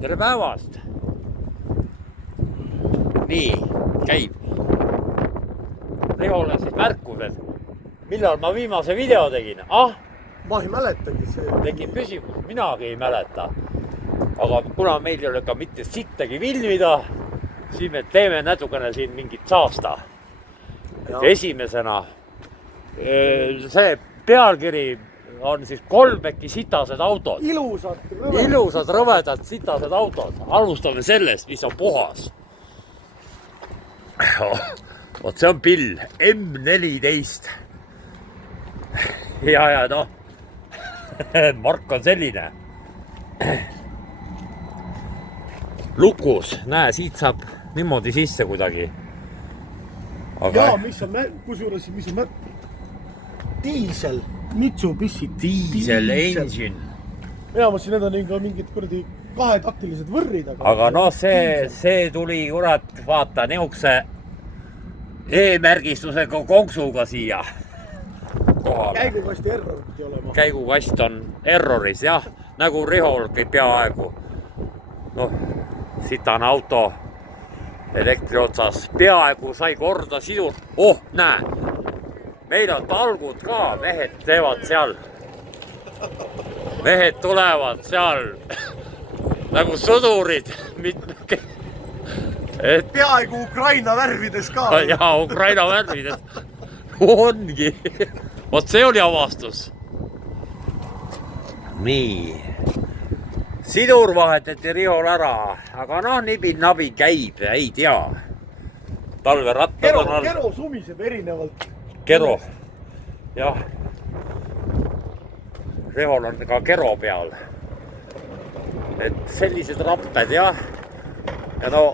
Tere päevast! Nii, käib. Rihole siis märkused. Millal ma viimase video tegin? Ma ei mäletagi see. Tekib küsimus, minagi ei mäleta. Aga kuna meil ei ole ka mitte sittagi filmida, siis me teeme natukene siin mingit saasta. Esimesena, see pealkiri on siis kolmeki sitased autod. Ilusad rõvedad sitased autod. Alustame sellest, mis on puhas. Vot see on pill M14. Ja noh, mark on selline. Lukus, näe, siit saab niimoodi sisse kuidagi. Ja, mis on kusjuures, mis on diisel, Mitsubishi diisel engine. Ja, ma siin need on ikka mingid kuradi kahetaktilised võrrid. Aga noh, see tuli kurat, vaata, niukse E-märgistusega konksuga siia kohale. Käigukasti error pidi olema. Käigukast on erroris, jah, nagu Riholgi peaaegu. Noh, sitane auto elektri otsas peaaegu sai korda sidur. Näe, meil on talgud ka, mehed teevad seal. Mehed tulevad seal nagu sõdurid. Peaaegu Ukraina värvides ka. Jaa, Ukraina värvides. Ongi. Vot see oli avastus. Nii. Sidur vahetati Rihol ära, aga noh, nibi-nabi käib, ei tea. Talverattad on all. Kero sumiseb erinevalt. Kero, jah. Rihol on ka kero peal. Et sellised rapped, jah. Ja no,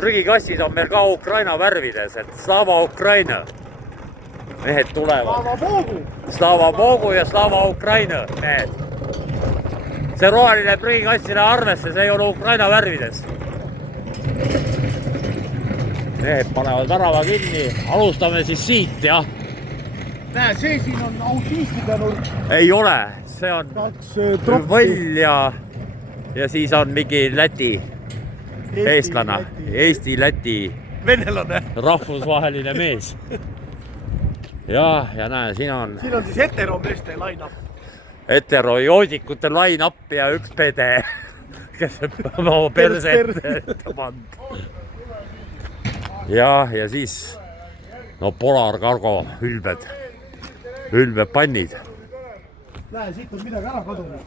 prügikastid on meil ka Ukraina värvides, et Slava Ukraina. Mehed tulevad. Slava Bogu ja Slava Ukraina, mehed. See roheline prügikastile arvesse, see ei ole Ukraina värvides. Mehed panevad värava kinni. Alustame siis siit, jah. Näe, see siin on autistide nurk. Ei ole, see on võll ja siis on mingi Läti eestlane, Eesti-Läti venelane rahvusvaheline mees. Ja näe, siin on siis heteromeeste line-up. Heterojoodikute line-up ja üks pede, kes on oma perse ette pannud. Ja siis no Polar Cargo ülbed pannid. Näe, siit on midagi ära kadunud.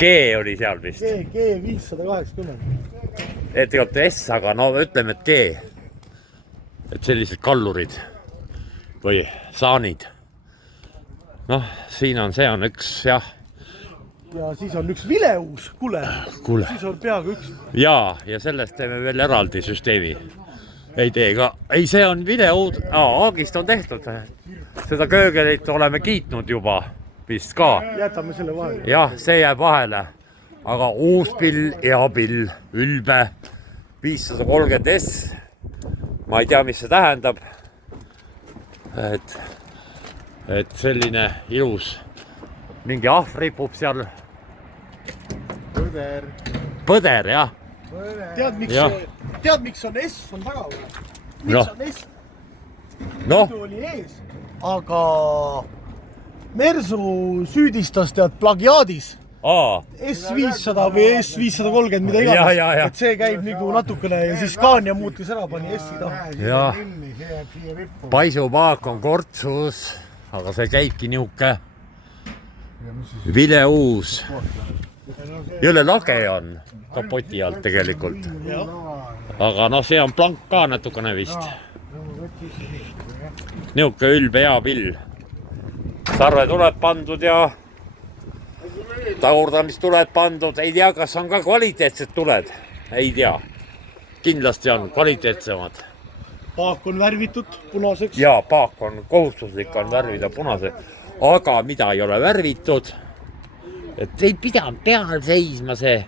G oli seal vist. G 580. Tegelikult S, aga no ütleme, et G. Et sellised kallurid või saanid. Noh, siin on, see on üks, jah. Ja siis on üks vileus, kuule. Siis on peaaegu üks. Ja sellest teeme veel eraldi süsteemi. Ei tee ka. Ei, see on videoud. Aagist on tehtud. Seda köögelit oleme kiitnud juba vist ka. Jätame selle vahele. Jah, see jääb vahele. Aga uus pill, hea pill, ülbe, 530S. Ma ei tea, mis see tähendab. Et selline ilus, mingi ahv ripub seal. Põder, jah. Tead, miks on S on taga või? Miks on S? Muidu oli ees. Aga Mersu süüdistas tead plagiaadis. S500 või S530, mida iganes. Et see käib nagu natukene ja siis Scania muutis ära, pani S-i taha. Jah, paisupaak on kortsus, aga see käibki niuke vileuus. Jõle lage on kapoti alt tegelikult. Aga noh, see on plank ka natukene vist. Niuke ülbe hea pill. Sarve tuleb pandud ja tagurdamist tuleb pandud. Ei tea, kas on ka kvaliteetsed tuled. Ei tea. Kindlasti on kvaliteetsemad. Paak on värvitud punaseks. Ja, paak on kohustuslik on värvida punaseks. Aga mida ei ole värvitud, et ei pidanud peal seisma see.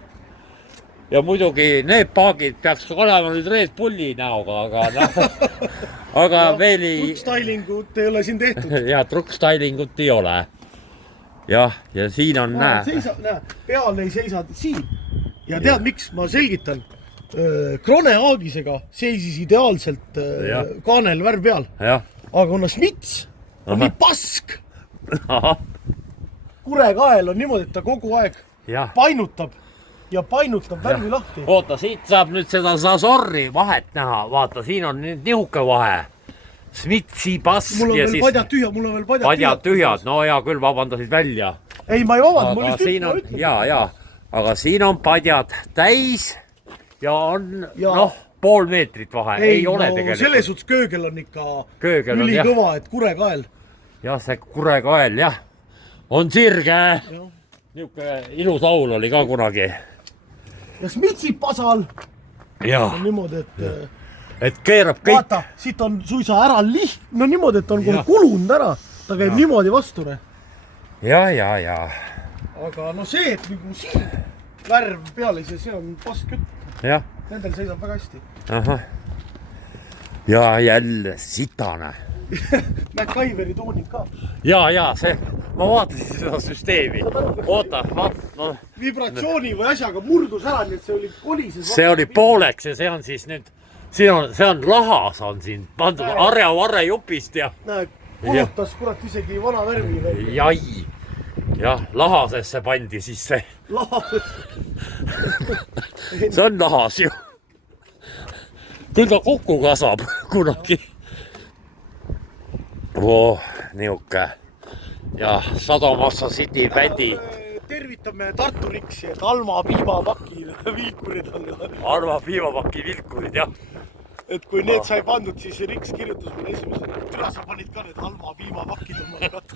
Ja muidugi need paagid peaks olema nüüd Red Bulli näoga, aga veel ei... Truck stylingut ei ole siin tehtud. Ja, truck stylingut ei ole. jah, ja siin on, näe. Peal ei seisa siin. Ja tead, miks ma selgitan? Krone Aagisega seisis ideaalselt kaanel värv peal. Aga kuna Smits on nii pask. Kurekael on niimoodi, et ta kogu aeg painutab ja painutab värvi lahti. Oota, siit saab nüüd seda Zazorri vahet näha. Vaata, siin on nüüd nihuke vahe. Smitsi pask ja siis... Mul on veel padjad tühjad. No hea küll, vabandasid välja. Ei, ma ei vaband, ma just ütlen. Jaa. Aga siin on padjad täis ja on pool meetrit vahe. Ei ole tegelikult. Selles suhtes köögel on ikka ülikõva, et kurekael. Jah, see kurekael, jah. On sirge. Niuke ilus aul oli ka kunagi. Ja Smitsi pasal on niimoodi, et keerab kõik. Vaata, siit on suisa ära no niimoodi, et on kohe kulund ära. Ta käib niimoodi vastu. Ja. Aga no see, et nagu siin värv peale, see on pask jutt. Jah. Nendel seisab väga hästi. Ahah. Ja jälle sitane. MacGyveri toonid ka. Ja, see, ma vaatasin seda süsteemi. Oota, no. Vibratsiooni või asjaga murdus ära, nii et see oli kolises. See oli pooleks ja see on siis nüüd, see on lahas on siin, pandud arja jupist ja... Näe, kulutas kurat isegi vana värvi veel. Jai. Jah, lahasesse pandi siis see. Lahas. See on lahas ju. Küll ta kokku kasvab kunagi. Niuke. Ja Sadomassa City bändi. Tervitame Tartu Riksi, et Alma piimapaki vilkurid on. Alma piimapaki vilkurid, jah. Et kui need sai pandud, siis Riks kirjutas mulle esimesena, et türa sa panid ka need Alma piimapakid omale kattu.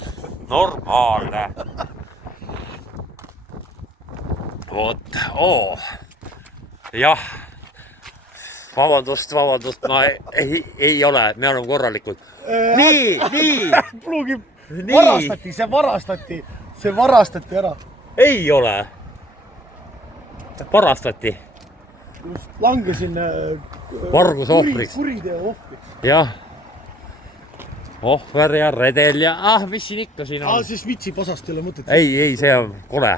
Normaalne. Vot, jah. Vabandust, ma ei ole, me oleme korralikud. Nii. Pluugi see varastati ära. Ei ole. Varastati. Just langesin vargusohvriks. Kuriteo ohvriks. Jah. Ohver ja redel ja mis siin ikka siin on? See Smitsi pasast ei ole mõtet. Ei, see on kole.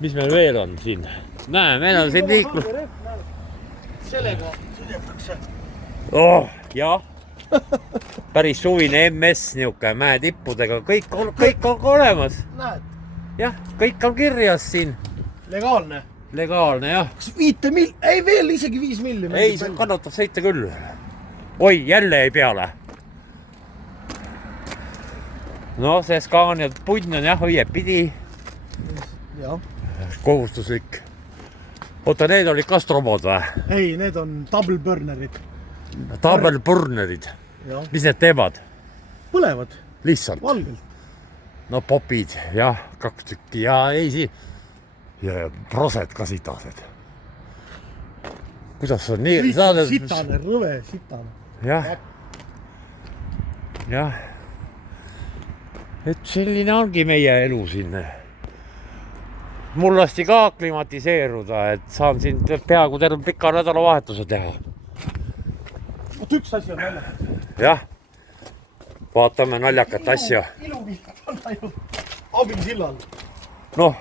Mis meil veel on siin? Näe, meil on siin liiklus. Sellega sõidetakse. Jah. Päris suvine MS niuke mäetippudega. Kõik on olemas. Näed? Jah, kõik on kirjas siin. Legaalne, jah. Kas 5 mill? Ei, veel isegi 5 milli. Ei, see kannatab sõita küll. Oi, jälle ei peale. No, see Scania punn on jah, õie pidi. Jah. Kohustuslik. Oota, need olid kastromod või? Ei, need on double burnerid. Double burnerid? Mis need teevad? Põlevad. Lihtsalt? Valgelt. No popid, jah, 2 tükki ja ei siin. Ja prosed ka sitased. Kuidas on nii? Sitane, rõve, sitane. Jah. Et selline ongi meie elu siin. Mul lasti ka klimatiseeruda, et saan siin peaaegu terve pika nädalavahetuse teha. Oot, üks asi on naljakat. Jah. Vaatame naljakat asja. Iluviljad on ainult abilsillal. Noh,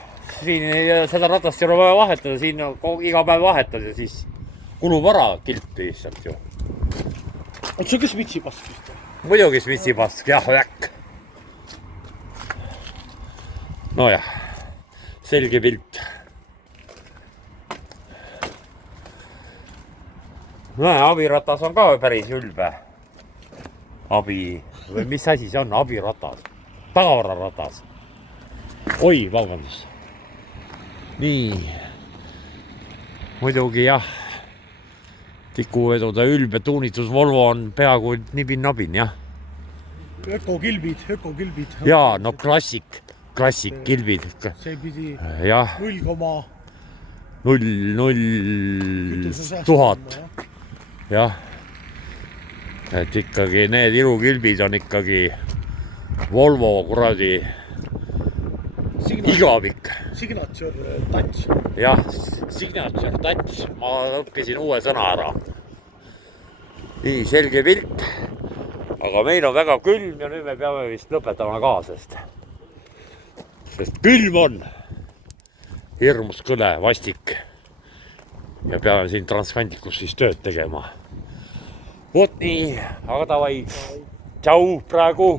siin seda ratast ei ole vaja vahetada, siin iga päev vahetad ja siis kulub ära kilti lihtsalt ju. Oot, see on ka Smitsi pask vist? Muidugi Smitsi pask, jah, äkk. Nojah, selge pilt. Näe, abiratas on ka päris ülbe. Või mis asi see on? Abiratas. Tavararatas. Oi, vabandust. Nii. Muidugi jah. Tikuvedude ülbe tuunitus Volvo on peaaegu nibin-nabin, jah. Ökokilbid. Jaa, no klassik kilbid. See pidi 0,0 jah. Et ikkagi need ilukilbid on ikkagi Volvo kuradi igavik. Signature touch. Jah, signature touch. Ma õppisin uue sõna ära. Nii, selge pilt. Aga meil on väga külm ja nüüd me peame vist lõpetama ka, sest sest külm on. Hirmus kõle, vastik. Ja peame siin transkandlikus siis tööd tegema. Vot nii, aga davai. Tšau praegu.